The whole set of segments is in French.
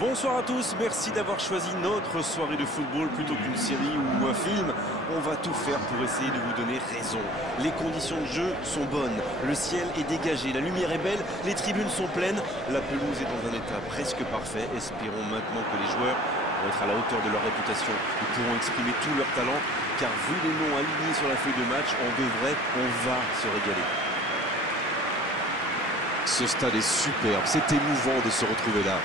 Bonsoir à tous, merci d'avoir choisi notre soirée de football plutôt qu'une série ou un film. On va tout faire pour essayer de vous donner raison. Les conditions de jeu sont bonnes, le ciel est dégagé, la lumière est belle, les tribunes sont pleines, la pelouse est dans un état presque parfait. Espérons maintenant que les joueurs vont être à la hauteur de leur réputation. Ils pourront exprimer tout leur talent, car vu les noms alignés sur la feuille de match, on va se régaler. Ce stade est superbe, c'est émouvant de se retrouver là.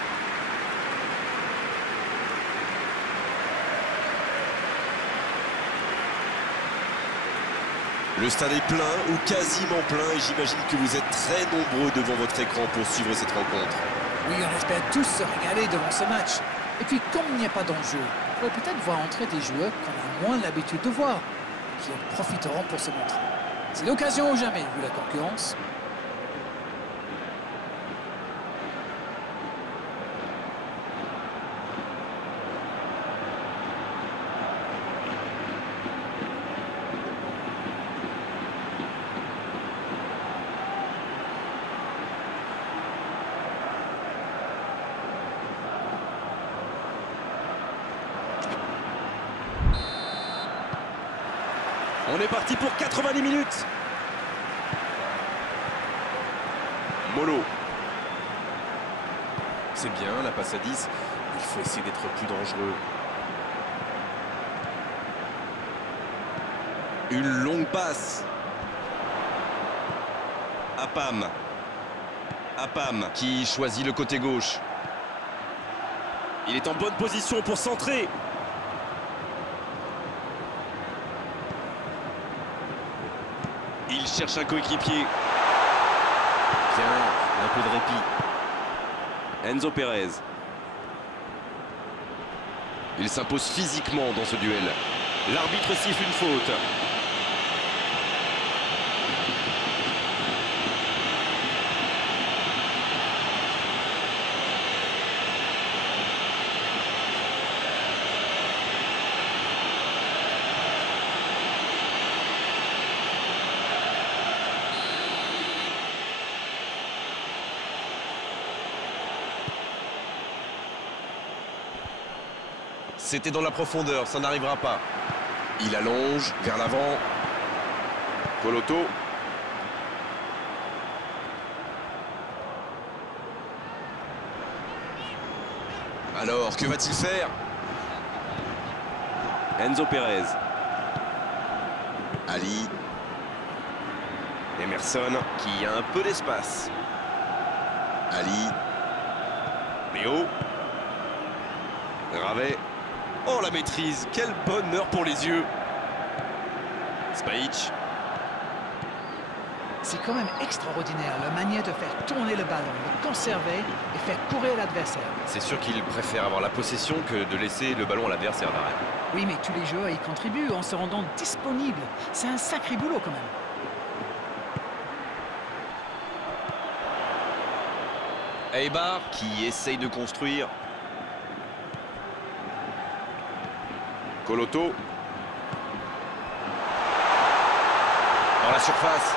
Le stade est plein ou quasiment plein et j'imagine que vous êtes très nombreux devant votre écran pour suivre cette rencontre. Oui, on espère tous se régaler devant ce match. Et puis, comme il n'y a pas d'enjeu, on va peut-être voir entrer des joueurs qu'on a moins l'habitude de voir, qui en profiteront pour se montrer. C'est l'occasion ou jamais, vu la concurrence. On est parti pour 90 minutes. Molo. C'est bien, la passe à 10. Il faut essayer d'être plus dangereux. Une longue passe. Apam. Apam qui choisit le côté gauche. Il est en bonne position pour centrer. Il cherche un coéquipier. Bien, un peu de répit. Enzo Pérez. Il s'impose physiquement dans ce duel. L'arbitre siffle une faute. C'était dans la profondeur, ça n'arrivera pas. Il allonge vers l'avant. Coloto. Alors, que va-t-il faire? Enzo Pérez. Ali. Emerson qui a un peu d'espace. Ali. Léo. Ravet. Oh, la maîtrise, quel bonheur pour les yeux. Spajic. C'est quand même extraordinaire la manière de faire tourner le ballon, de conserver et faire courir l'adversaire. C'est sûr qu'il préfère avoir la possession que de laisser le ballon à l'adversaire d'arrêt. Oui, mais tous les joueurs y contribuent en se rendant disponibles. C'est un sacré boulot quand même. Eibar qui essaye de construire. Coloto. Dans la surface.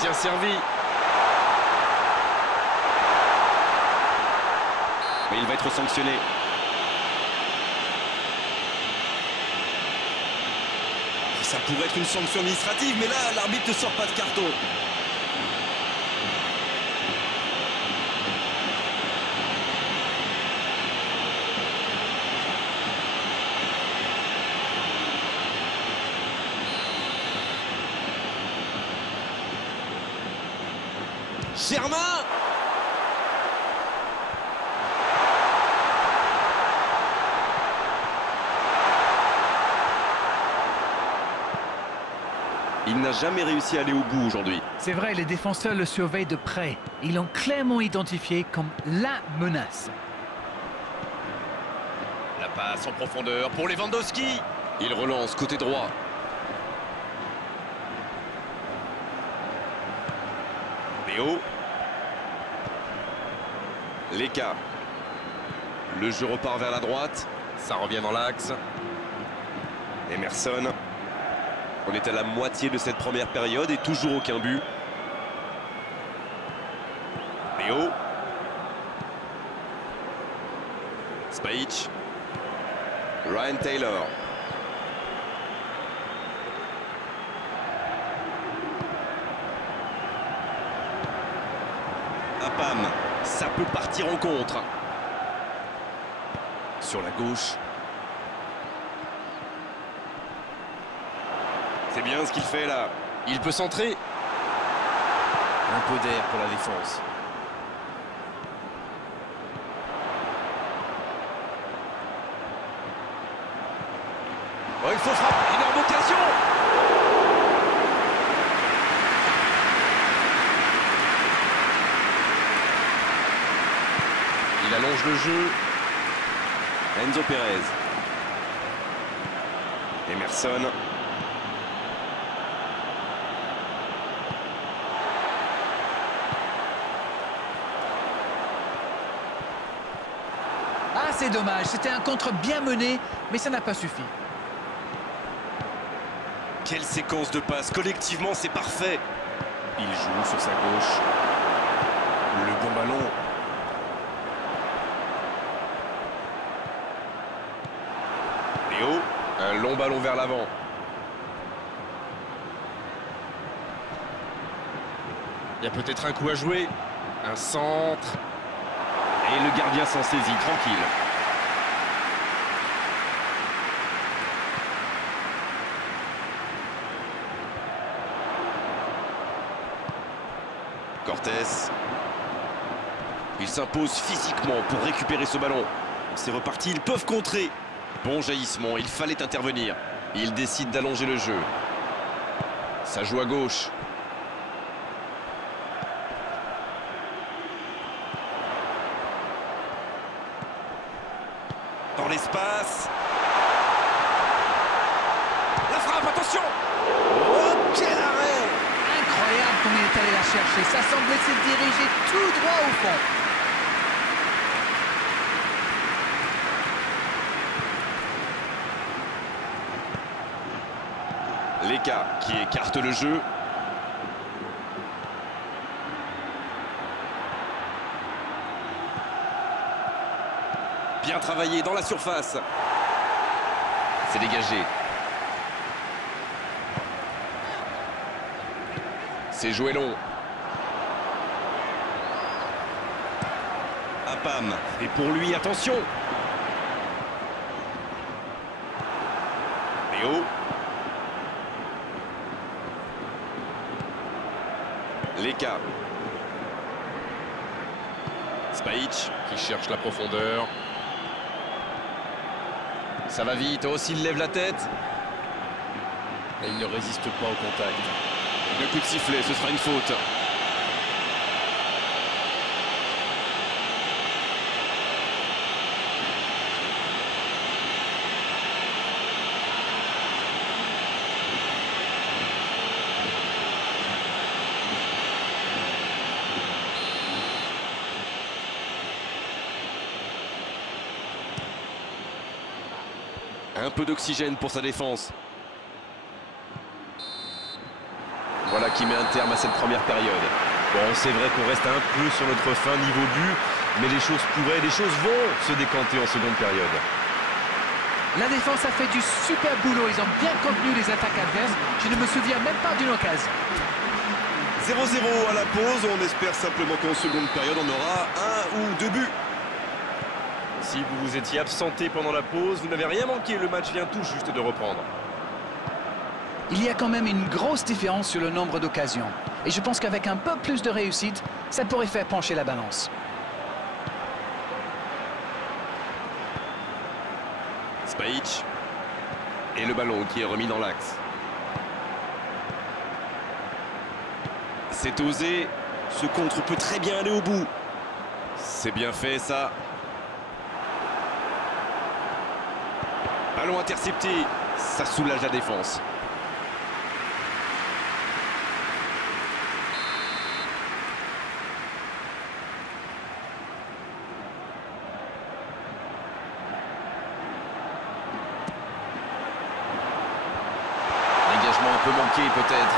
Bien servi. Mais il va être sanctionné. Ça pourrait être une sanction administrative, mais là, l'arbitre ne sort pas de carton. Germain! Il n'a jamais réussi à aller au bout aujourd'hui. C'est vrai, les défenseurs le surveillent de près. Ils l'ont clairement identifié comme la menace. La passe en profondeur pour Lewandowski. Il relance côté droit. Léo. Leka. Le jeu repart vers la droite. Ça revient dans l'axe. Emerson. On est à la moitié de cette première période et toujours aucun but. Léo. Spajic. Ryan Taylor. Apam, ça peut partir en contre. Sur la gauche. C'est bien ce qu'il fait là. Il peut centrer. Un peu d'air pour la défense. Oh, il faut frapper. Énorme occasion. Il allonge le jeu. Enzo Pérez. Emerson. Ah, c'est dommage. C'était un contre bien mené, mais ça n'a pas suffi. Quelle séquence de passes. Collectivement, c'est parfait. Il joue sur sa gauche. Le bon ballon. Léo. Un long ballon vers l'avant. Il y a peut-être un coup à jouer. Un centre. Et le gardien s'en saisit, tranquille. Cortés. Il s'impose physiquement pour récupérer ce ballon. C'est reparti, ils peuvent contrer. Bon jaillissement, il fallait intervenir. Il décide d'allonger le jeu. Ça joue à gauche. Dans l'espace. La frappe, attention. Oh, quel arrêt! Incroyable comme il est allé la chercher. Ça semblait se diriger tout droit au fond. Leka qui écarte le jeu. Bien travaillé dans la surface. C'est dégagé. C'est joué long. Apam. Et pour lui, attention. Léo. Leka. Spajic qui cherche la profondeur. Ça va vite, aussi il lève la tête. Et il ne résiste pas au contact. Deux coups de sifflet, ce sera une faute. Un peu d'oxygène pour sa défense. Voilà qui met un terme à cette première période. Bon, c'est vrai qu'on reste un peu sur notre fin niveau but, mais les choses pourraient, les choses vont se décanter en seconde période. La défense a fait du super boulot. Ils ont bien contenu les attaques adverses. Je ne me souviens même pas d'une occasion. 0-0 à la pause. On espère simplement qu'en seconde période, on aura un ou deux buts. Si vous vous étiez absenté pendant la pause, vous n'avez rien manqué. Le match vient tout juste de reprendre. Il y a quand même une grosse différence sur le nombre d'occasions. Et je pense qu'avec un peu plus de réussite, ça pourrait faire pencher la balance. Spajic. Et le ballon qui est remis dans l'axe. C'est osé. Ce contre peut très bien aller au bout. C'est bien fait ça. Ballon intercepté. Ça soulage la défense. L'engagement un peu manqué peut-être.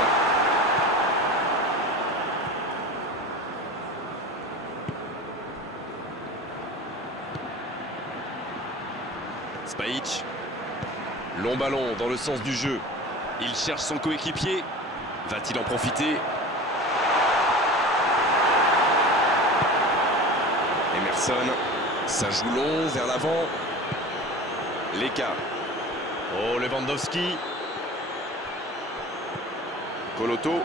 Spajic. Long ballon dans le sens du jeu. Il cherche son coéquipier. Va-t-il en profiter? Emerson. Ça joue long vers l'avant. Leka. Oh, Lewandowski. Coloto.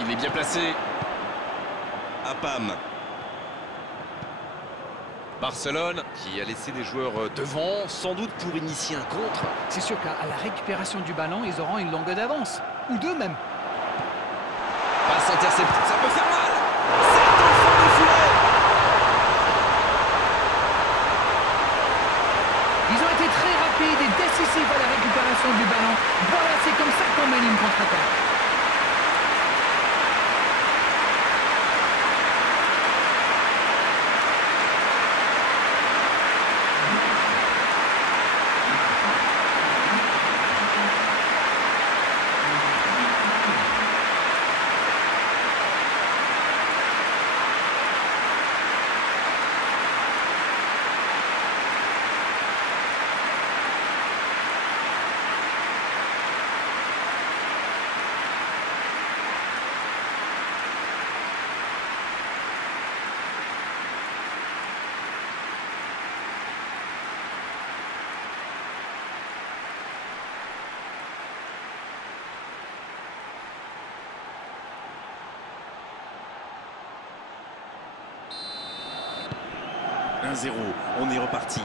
Il est bien placé. Apam. Barcelone qui a laissé des joueurs devant, sans doute pour initier un contre. C'est sûr qu'à la récupération du ballon, ils auront une longueur d'avance. Ou deux même. Passe interceptée, ça peut faire mal. C'est au fond du filet. Ils ont été très rapides et décisifs à la récupération du ballon. Voilà, c'est comme ça qu'on mène une contre-attaque. On est reparti.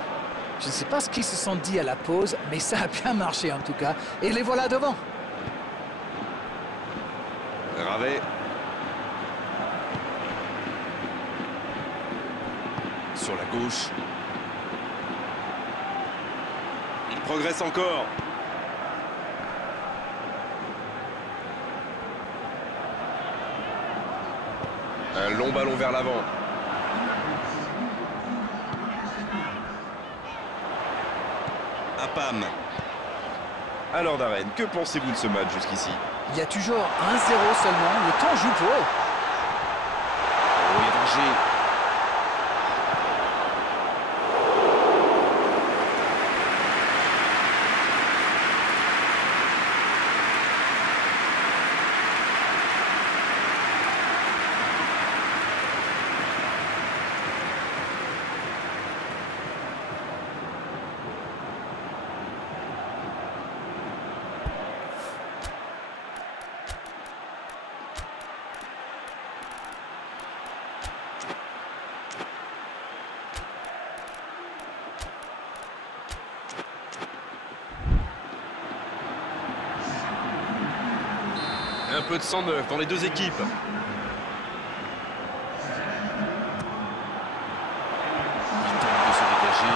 Je ne sais pas ce qu'ils se sont dit à la pause, mais ça a bien marché en tout cas. Et les voilà devant. Ravet. Sur la gauche. Il progresse encore. Un long ballon vers l'avant. Apam. Alors Darren, que pensez-vous de ce match jusqu'ici? Il y a toujours 1-0 seulement. Le temps joue pour eux. Oh, il y a danger. Un peu de sang neuf dans les deux équipes. Il tente de se dégager.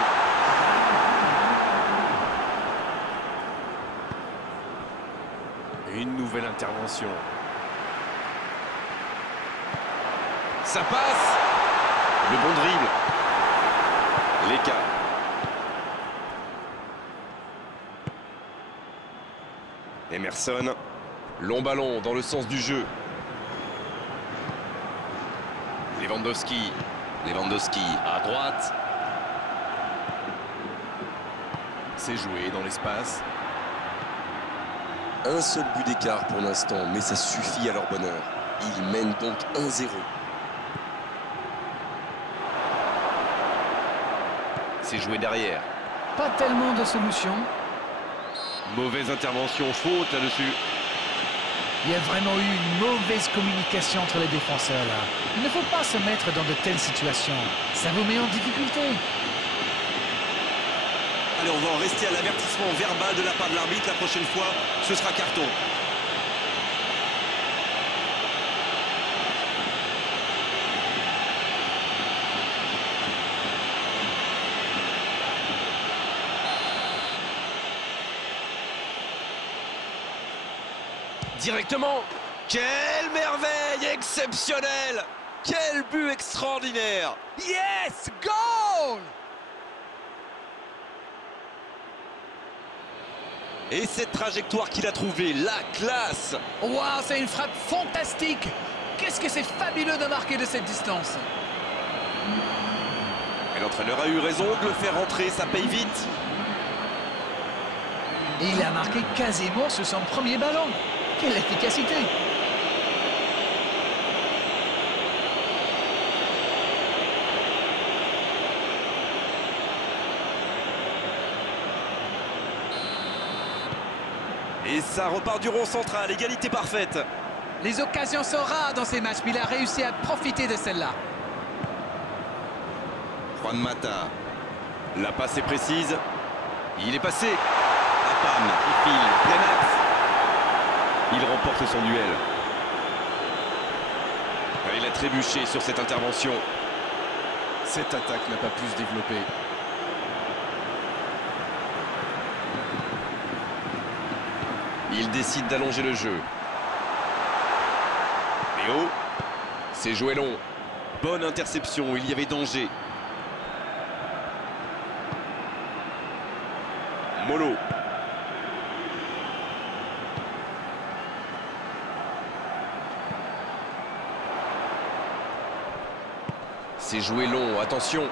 Une nouvelle intervention. Ça passe. Le bon dribble. Leka. Emerson. Long ballon dans le sens du jeu. Lewandowski. Lewandowski à droite. C'est joué dans l'espace. Un seul but d'écart pour l'instant, mais ça suffit à leur bonheur. Ils mènent donc 1-0. C'est joué derrière. Pas tellement de solutions. Mauvaise intervention, faute là-dessus. Il y a vraiment eu une mauvaise communication entre les défenseurs là. Il ne faut pas se mettre dans de telles situations. Ça vous met en difficulté. Allez, on va en rester à l'avertissement verbal de la part de l'arbitre. La prochaine fois, ce sera carton. Directement. Quelle merveille exceptionnelle! Quel but extraordinaire! Yes! Goal! Et cette trajectoire qu'il a trouvée, la classe! Waouh, c'est une frappe fantastique! Qu'est-ce que c'est fabuleux de marquer de cette distance! Et l'entraîneur a eu raison de le faire rentrer, ça paye vite. Et il a marqué quasiment sur son premier ballon. Quelle efficacité! Et ça repart du rond central, égalité parfaite. Les occasions sont rares dans ces matchs, mais il a réussi à profiter de celle-là. Juan Mata. La passe est précise. Il est passé. Apam qui file, plein axe. Il remporte son duel. Il a trébuché sur cette intervention. Cette attaque n'a pas pu se développer. Il décide d'allonger le jeu. Léo, c'est joué long. Bonne interception, il y avait danger. Molo. C'est joué long, attention.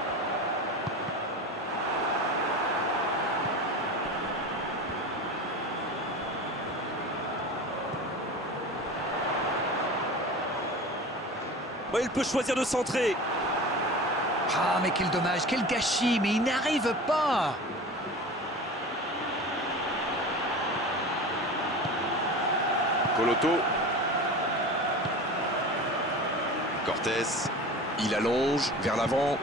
Il peut choisir de centrer. Ah, mais quel dommage, quel gâchis, mais il n'arrive pas. Coloto. Cortés. Il allonge vers l'avant.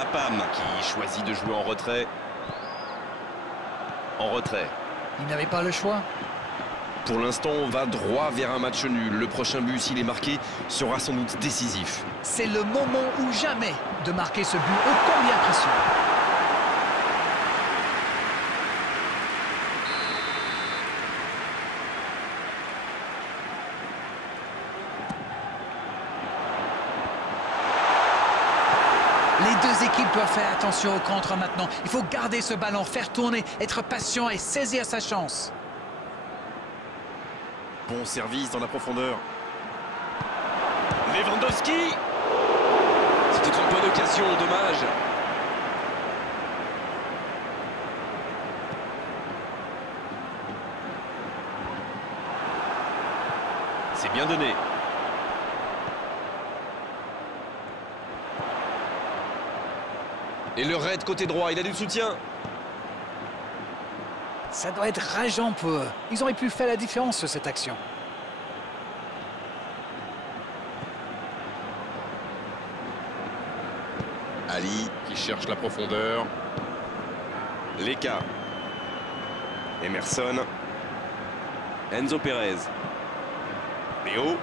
Apam qui choisit de jouer en retrait. En retrait. Il n'avait pas le choix. Pour l'instant, on va droit vers un match nul. Le prochain but, s'il est marqué, sera sans doute décisif. C'est le moment ou jamais de marquer ce but ô combien précieux. Les deux équipes doivent faire attention au contre maintenant. Il faut garder ce ballon, faire tourner, être patient et saisir sa chance. Bon service dans la profondeur. Lewandowski. C'était une bonne occasion, dommage. C'est bien donné. Et le raid côté droit, il a du soutien. Ça doit être rageant pour eux. Ils auraient pu faire la différence sur cette action. Ali qui cherche la profondeur. Leka. Emerson. Enzo Pérez. Léo.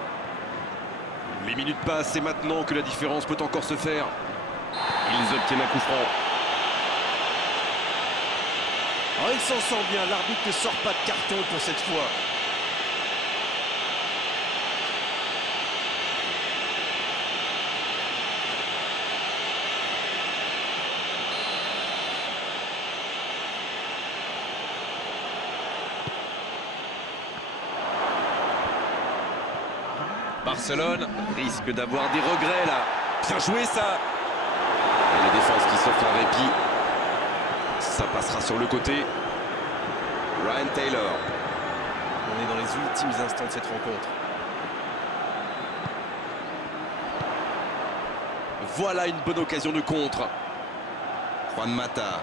Les minutes passent et maintenant que la différence peut encore se faire. Ils obtiennent un coup franc. Oh, il s'en sort bien, l'arbitre ne sort pas de carton pour cette fois. Barcelone risque d'avoir des regrets là. Bien joué ça. Et la défense qui s'offre un répit. Ça passera sur le côté. Ryan Taylor. On est dans les ultimes instants de cette rencontre. Voilà une bonne occasion de contre. Juan Mata.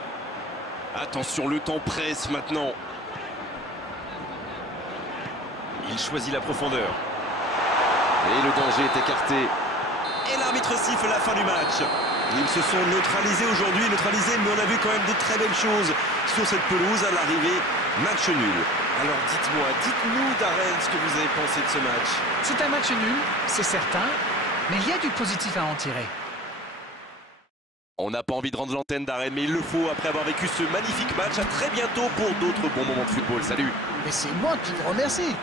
Attention, le temps presse maintenant. Il choisit la profondeur. Et le danger est écarté. Et l'arbitre siffle la fin du match. Ils se sont neutralisés aujourd'hui, mais on a vu quand même de très belles choses sur cette pelouse à l'arrivée. Match nul. Alors dites-moi, dites-nous Darren ce que vous avez pensé de ce match. C'est un match nul, c'est certain, mais il y a du positif à en tirer. On n'a pas envie de rendre l'antenne Darren, mais il le faut après avoir vécu ce magnifique match. À très bientôt pour d'autres bons moments de football. Salut. Mais c'est moi qui vous remercie.